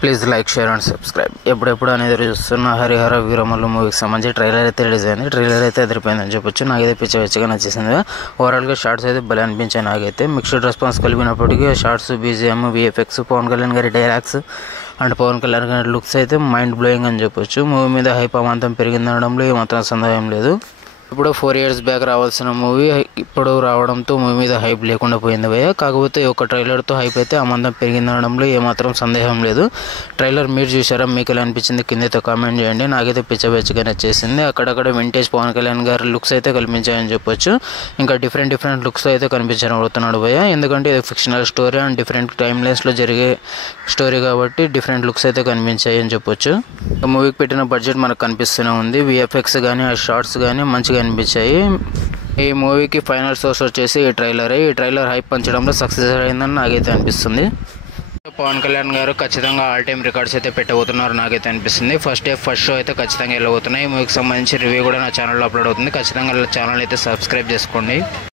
Please like, share and subscribe. ఎప్పుడెప్పుడు అనేది చూస్తున్న హరిహర వీరమల్లు మూవీకి సంబంధించి ట్రైలర్ అయితే రిలీజ్ అయింది. ట్రైలర్ అయితే ఎదిరిపోయిందని చెప్పొచ్చు. నాకైతే పిచ్చగా నచ్చేసింది. ఓవరాల్గా షార్ట్స్ అయితే భలే అనిపించాయి. నాకైతే మిక్స్డ్ రెస్పాన్స్ కలిగినప్పటికీ shorts, BGM, VFX, Pawan Kalyan గారి డైలాగ్స్ అండ్ పవన్ కళ్యాణ్ గారి లుక్స్ అయితే మైండ్ బ్లోయింగ్ అని చెప్పొచ్చు. మూవీ మీద హైప్ అమాంతం పెరిగిందనడంలో ఏమాత్రం సందేహం లేదు. ఇప్పుడు 4 years బ్యాక్ రావాల్సిన మూవీ ఇప్పుడు రావడంతో మూవీ మీద హైప్ లేకుండా పోయింది భయ్య. కాకపోతే ఒక ట్రైలర్తో హైప్ అయితే అమందం పెరిగిందనడంలో ఏమాత్రం సందేహం లేదు. ట్రైలర్ మీరు చూసారా? మీకు ఎలా అనిపించింది కిందైతే కామెంట్ చేయండి. నాకైతే పిచ్చగా నచ్చేసింది. అక్కడక్కడ వింటేజ్ పవన్ కళ్యాణ్ గారి లుక్స్ అయితే కనిపించాయని చెప్పొచ్చు. ఇంకా డిఫరెంట్ లుక్స్ అయితే కనిపించబడుతున్నాడు భయ్య. ఎందుకంటే ఇది fictional story and different time లైన్స్లో జరిగే స్టోరీ కాబట్టి డిఫరెంట్ లుక్స్ అయితే కనిపించాయి అని చెప్పొచ్చు. మూవీకి పెట్టిన బడ్జెట్ మనకు కనిపిస్తూనే ఉంది. విఎఫ్ఎక్స్ కానీ ఆ షార్ట్స్ కానీ మంచిగా అనిపించాయి. ఈ మూవీకి ఫైనల్ సోర్స్ వచ్చేసి ఈ ట్రైలర్ హైప్ పంచడంలో సక్సెస్ అయిందని నాకైతే అనిపిస్తుంది. పవన్ కళ్యాణ్ గారు ఖచ్చితంగా ఆల్ టైమ్ రికార్డ్స్ అయితే పెట్టబోతున్నారు నాకైతే అనిపిస్తుంది. ఫస్ట్ షో అయితే ఖచ్చితంగా వెళ్ళబోతున్నాయి. ఈ మూవీకి సంబంధించి రివ్యూ కూడా నా ఛానల్లో అప్లోడ్ అవుతుంది. ఖచ్చితంగా ఛానల్ అయితే సబ్స్క్రైబ్ చేసుకోండి.